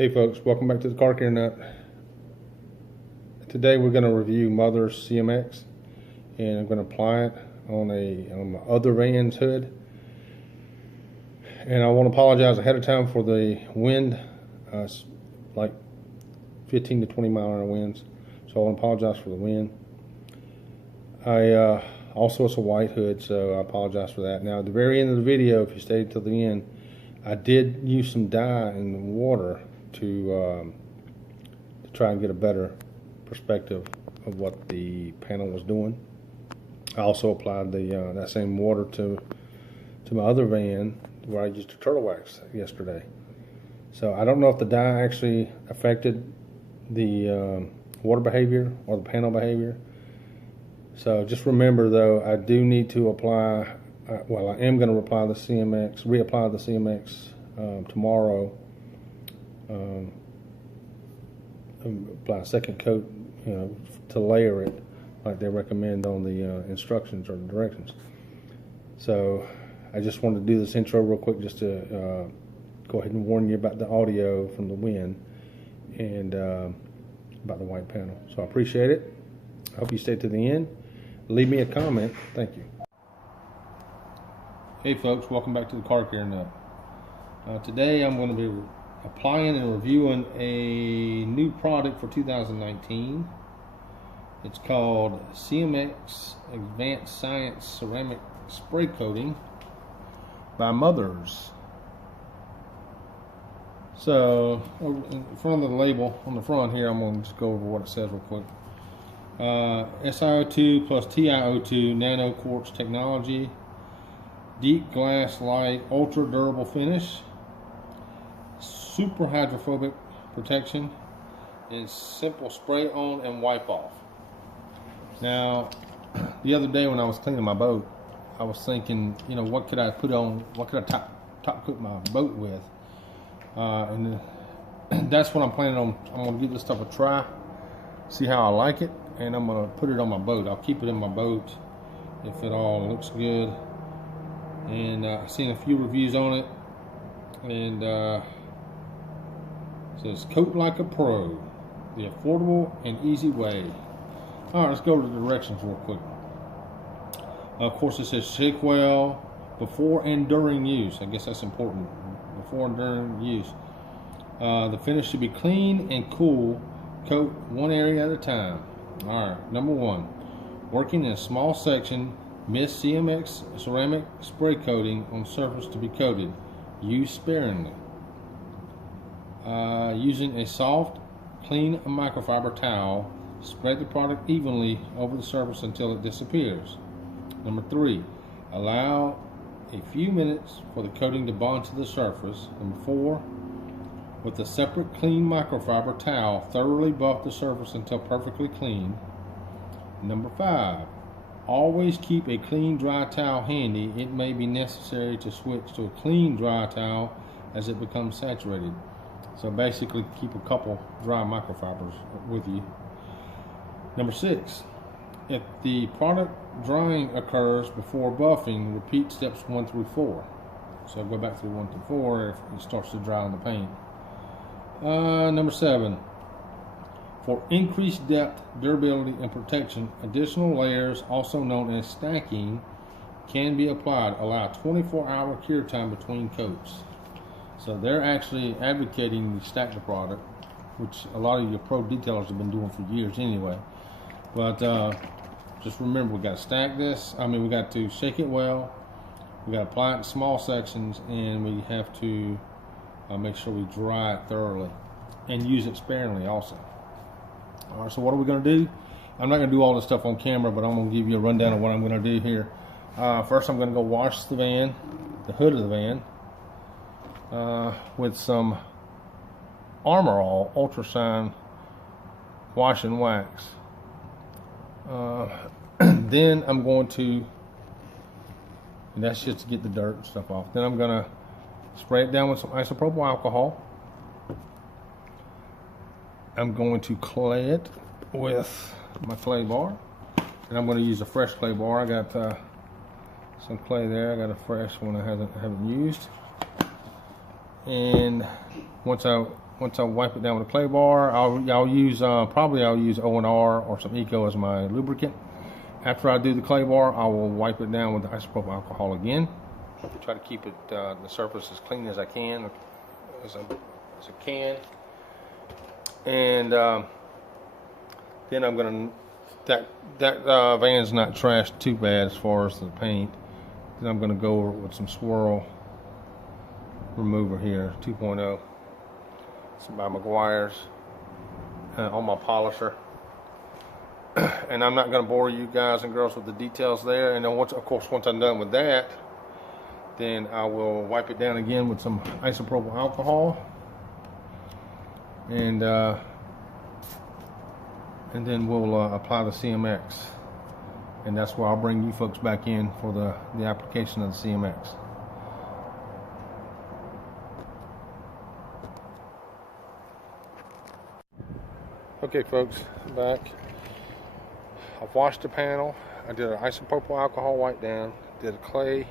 Hey folks, welcome back to the Car Care Nut. Today we're going to review Mothers CMX, and I'm going to apply it on the other van's hood. And I want to apologize ahead of time for the wind, like 15 to 20 mile an hour winds. So I want to apologize for the wind. Also, it's a white hood, so I apologize for that. Now at the very end of the video, if you stayed till the end, I did use some dye in the water to try and get a better perspective of what the panel was doing. I also applied that same water to my other van where I used the turtle wax yesterday. So I don't know if the dye actually affected the water behavior or the panel behavior. So just remember though, I do need to apply, well, I am going to reapply the CMX tomorrow. Apply a second coat, to layer it like they recommend on the instructions or the directions. So I just wanted to do this intro real quick just to go ahead and warn you about the audio from the wind and about the white panel. So I appreciate it. I hope you stay to the end. Leave me a comment. Thank you. Hey folks, welcome back to the Car Care Nut. Today I'm going to be applying and reviewing a new product for 2019. It's called CMX Advanced Science Ceramic Spray Coating by Mothers. So in front of the label on the front here, I'm going to just go over what it says real quick. SiO2 plus TiO2 nano quartz technology, deep glass light, ultra durable finish, super hydrophobic protection, and simple spray on and wipe off. Now, the other day when I was cleaning my boat, I was thinking, what could I put on? What could I top coat my boat with? And that's what I'm planning on. I'm going to give this stuff a try, see how I like it, and I'm going to put it on my boat. I'll keep it in my boat if it all looks good. And I've seen a few reviews on it, and it says coat like a pro, the affordable and easy way. All right, let's go to the directions real quick. Of course, it says shake well before and during use. I guess that's important. Before and during use. The finish should be clean and cool. Coat one area at a time. All right, number one, working in a small section, mist CMX ceramic spray coating on surface to be coated. Use sparingly. Using a soft, clean microfiber towel, spread the product evenly over the surface until it disappears. Number three, allow a few minutes for the coating to bond to the surface. Number four, with a separate clean microfiber towel, thoroughly buff the surface until perfectly clean. Number five, always keep a clean dry towel handy. It may be necessary to switch to a clean dry towel as it becomes saturated. So basically keep a couple dry microfibers with you. Number six, if the product drying occurs before buffing, repeat steps 1 through 4. So go back through 1 through 4 if it starts to dry on the paint. Number seven, for increased depth, durability, and protection, additional layers, also known as stacking, can be applied. Allow 24-hour cure time between coats. So they're actually advocating you stack the product, which a lot of your pro detailers have been doing for years anyway. But just remember, we got to stack this. We got to shake it well. We got to apply it in small sections, and we have to make sure we dry it thoroughly and use it sparingly also. All right, so what are we going to do? I'm not going to do all this stuff on camera, but I'm going to give you a rundown of what I'm going to do here. First, I'm going to go wash the van, the hood of the van, with some Armor All Ultra Shine Wash and Wax. Then I'm going to, and that's just to get the dirt and stuff off. Then I'm going to spray it down with some isopropyl alcohol. I'm going to clay it with my clay bar, and I'm going to use a fresh clay bar. I got some clay there. I got a fresh one I haven't used. And once I once I wipe it down with a clay bar, I'll use probably I'll use O&R or some Eco as my lubricant. After I do the clay bar, I will wipe it down with the isopropyl alcohol again. Try to keep it the surface as clean as I can, as I can. And then I'm gonna that van's not trashed too bad as far as the paint. Then I'm gonna go over it with some swirl remover here, 2.0. It's by Meguiar's on my polisher. And I'm not going to bore you guys and girls with the details there. And then once I'm done with that, then I will wipe it down again with some isopropyl alcohol, and then we'll apply the CMX, and that's where I'll bring you folks back in for the application of the CMX. Okay, folks, back. I've washed the panel. I did an isopropyl alcohol wipe down, did a clay,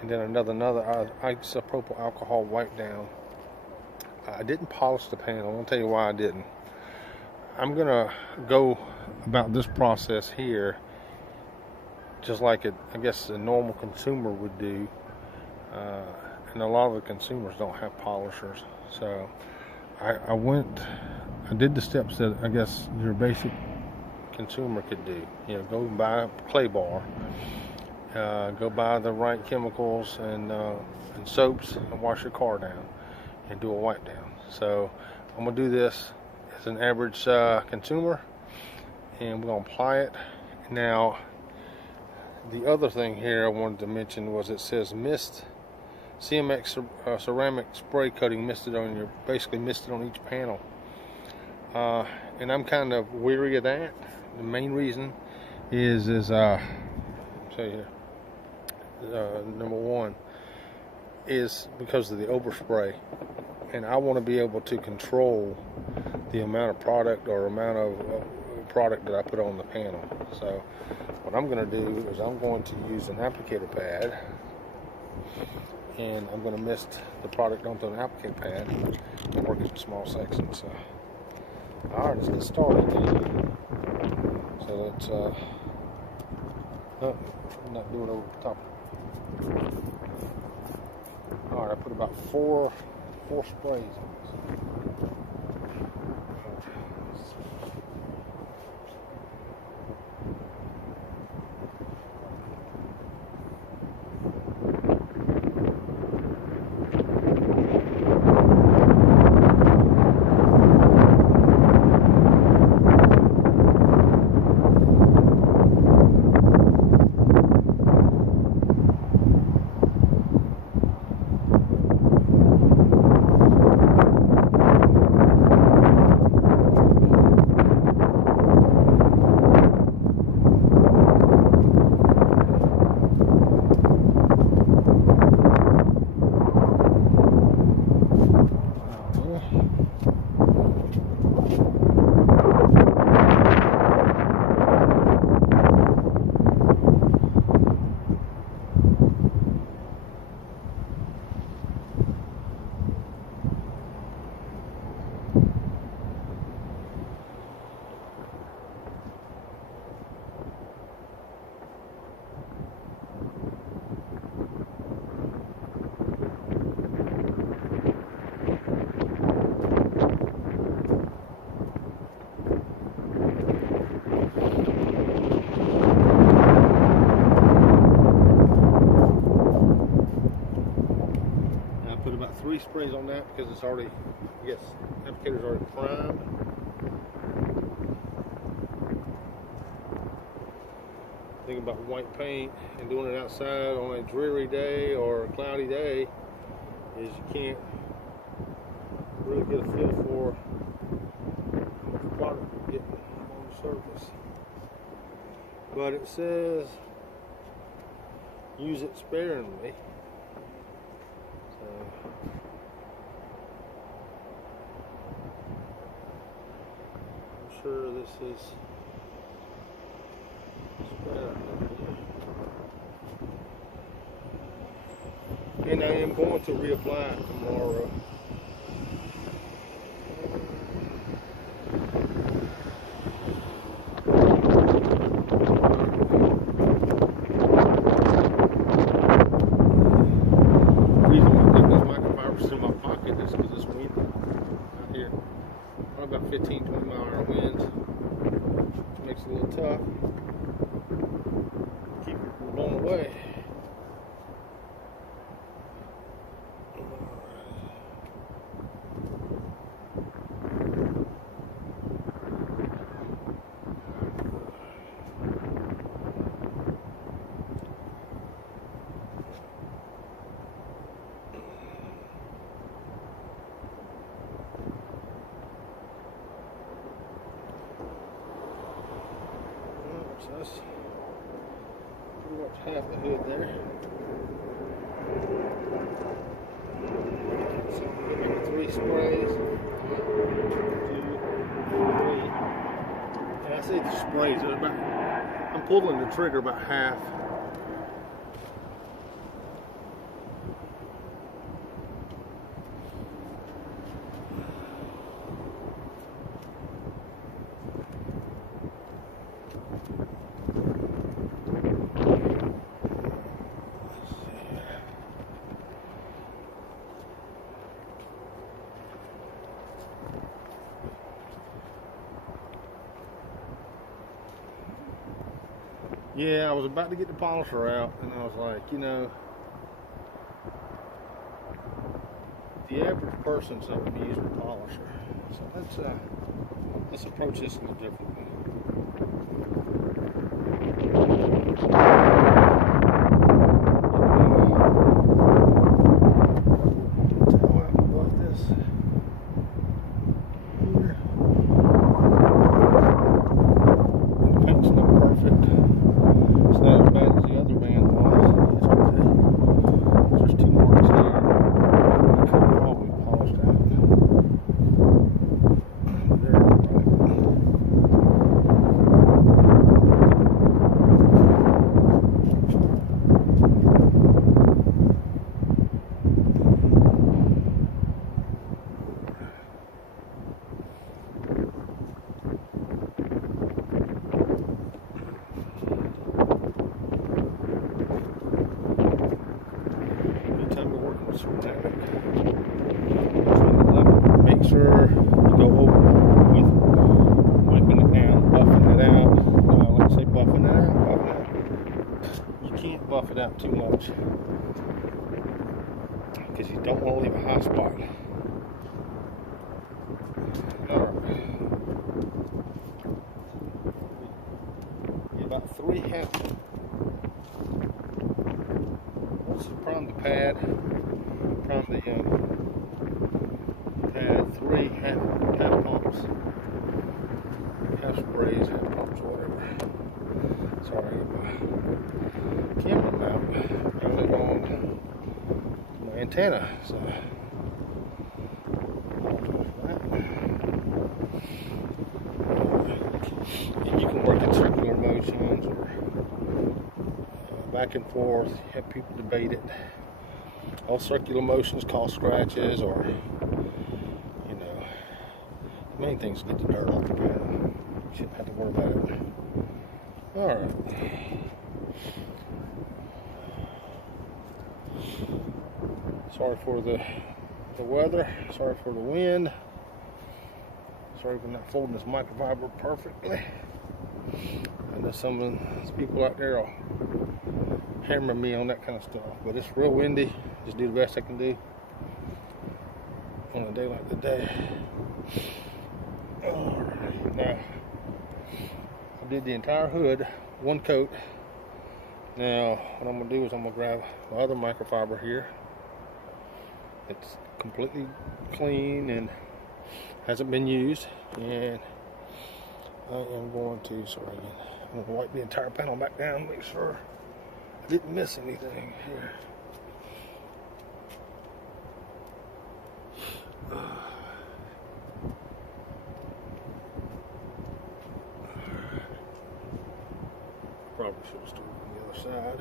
and then another isopropyl alcohol wipe down. I didn't polish the panel. I'll tell you why I didn't. I'm gonna go about this process here just like I guess a normal consumer would do, and a lot of the consumers don't have polishers. So I did the steps that I guess your basic consumer could do. You know, go buy a clay bar, go buy the right chemicals and soaps, and wash your car down and do a wipe down. So I'm gonna do this as an average consumer, and we're gonna apply it. Now the other thing here I wanted to mention was it says mist CMX ceramic spray coating misted on basically misted on each panel, and I'm kind of weary of that. The main reason is show you here. Number one is because of the overspray, and I want to be able to control the amount of product or amount of product that I put on the panel. So what I'm going to do is I'm going to use an applicator pad, and I'm going to mist the product onto an applicator pad and work it in small sections. So, alright, let's get started. So let's not do it over the top. Alright, I put about four sprays on this. Sprays on that because it's already, I guess, applicator's already primed. Thinking about white paint and doing it outside on a dreary day or a cloudy day is you can't really get a feel for the product you're getting on the surface. But it says use it sparingly. Sure this is and I am going to reapply it tomorrow. keep it blown away. So that's pretty much half the hood there. So maybe 3 sprays. 2, 3. And I say the sprays are about, I'm pulling the trigger about half. Yeah, I was about to get the polisher out, and I was like, you know, the average person's not going to be using a polisher, so let's approach this a little differently. Make sure you go overboard with wiping it down, buffing it out. Let's say buffing it out, You can't buff it out too much because you don't want to leave a high spot. Alright. About 3 half. Let's prime the pad. Prime the pad. 3 half pumps. Half sprays, half pumps, whatever. Sorry, my camera mount mounted on my antenna. So and you can work in circular motions or back and forth. Have people debate it. All circular motions cause scratches, or you know, the main thing is to get the dirt off the panel. You shouldn't have to worry about it. Alright. Sorry for the weather. Sorry for the wind. Sorry for not folding this microfiber perfectly. I know some of these people out there will hammer me on that kind of stuff, but it's real windy. Just do the best I can do on a day like today. Alright, now I did the entire hood, 1 coat. Now what I'm gonna do is I'm gonna grab my other microfiber here. It's completely clean and hasn't been used, and I am going to, I'm gonna wipe the entire panel back down, make sure I didn't miss anything here. Probably should have started on the other side.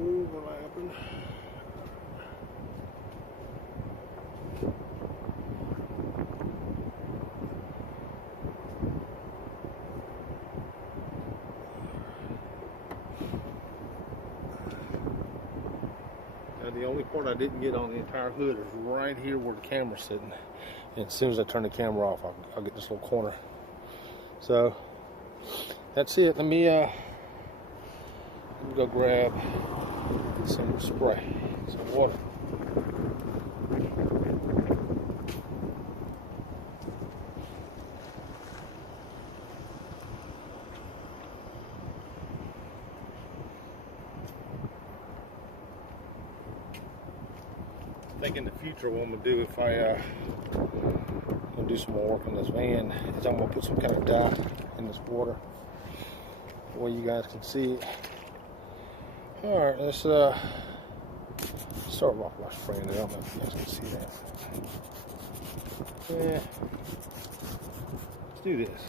Overlapping. Now the only part I didn't get on the entire hood is right here where the camera's sitting. And as soon as I turn the camera off, I'll get this little corner. So that's it. Let me go grab some spray, some water. I think in the future what I'm gonna do, if I gonna do some more work on this van, is I'm gonna put some kind of dye in this water, the way you guys can see it. All right, let's start off by spraying it. I don't know if you guys can see that. Yeah, let's do this.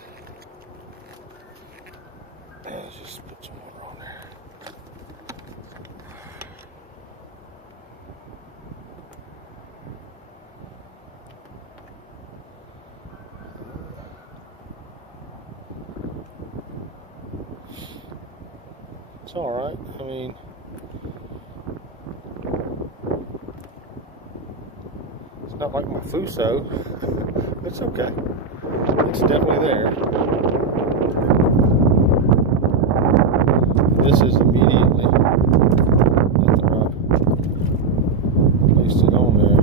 Let's just put some water on there. It's all right. I mean, it's not like my Fuso. It's okay. It's definitely there. This is immediately after I placed it on there.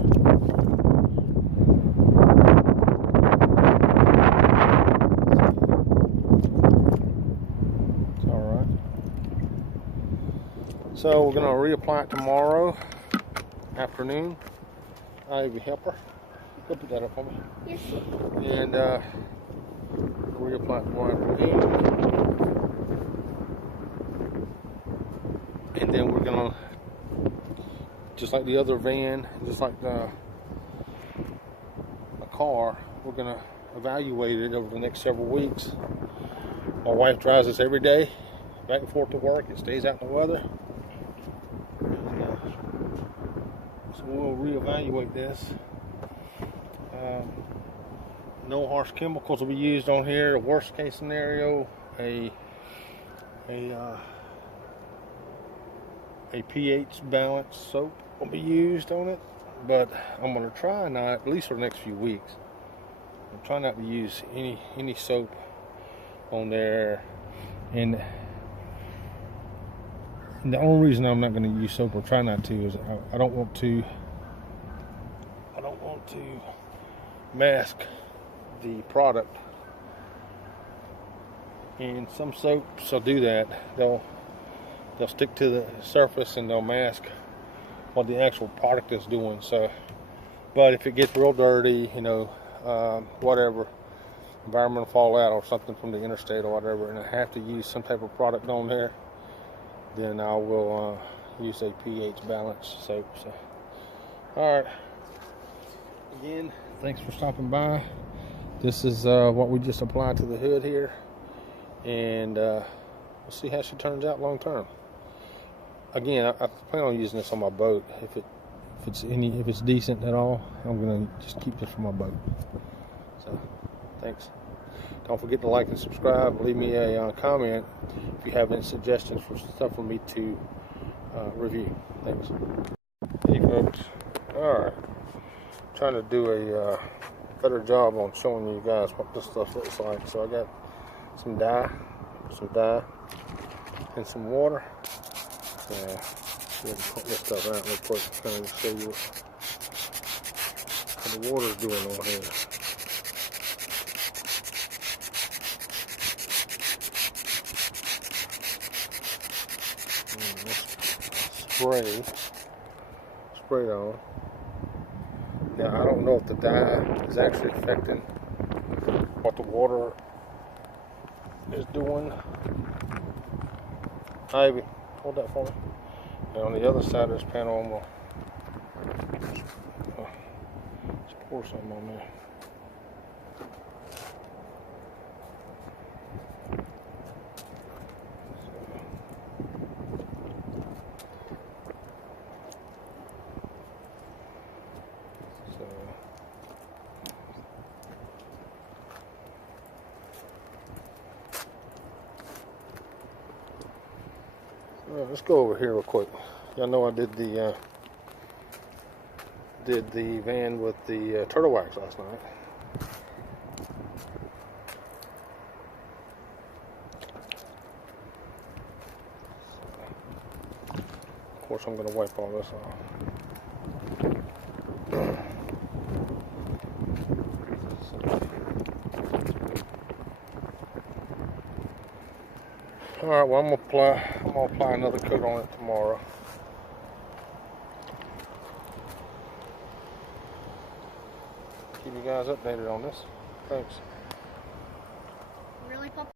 It's all right. So we're going to reapply it tomorrow afternoon. Ivy helper. Go put that up for me. Yes, sir. And reapply it tomorrow afternoon. And then we're going to, just like the other van, just like a car, we're going to evaluate it over the next several weeks. My wife drives this every day, back and forth to work. It stays out in the weather. So we'll reevaluate this. No harsh chemicals will be used on here. The worst case scenario, a pH balanced soap will be used on it. But I'm going to try not, at least for the next few weeks, I'm trying not to use any soap on there. And the only reason I'm not going to use soap, or try not to, is I don't want to mask the product. And some soaps will do that. They'll stick to the surface and they'll mask what the actual product is doing. So, but if it gets real dirty, you know, whatever, environmental fallout or something from the interstate or whatever, and I have to use some type of product on there, then I will use a pH balanced soap. So, all right. Again, thanks for stopping by. This is what we just applied to the hood here, and we'll see how she turns out long term. Again, I plan on using this on my boat. If it's decent at all, I'm gonna just keep this for my boat. So, thanks. Don't forget to like and subscribe. Leave me a comment if you have any suggestions for stuff for me to review. Thanks. Hey folks. All right. Trying to do a better job on showing you guys what this stuff looks like. So I got some dye, and some water. Yeah, put this stuff out real quick, kind of show you what the water's doing on here. Spray it on. Now I don't know if the dye is actually affecting what the water is doing. Ivy, hold that for me. And on the other side of this panel, I'm gonna just pour something on there. Let's go over here real quick. Y'all know I did the did the van with the turtle wax last night. Of course, I'm going to wipe all this off. All right, well, I'm gonna apply another coat on it tomorrow. Keep you guys updated on this. Thanks.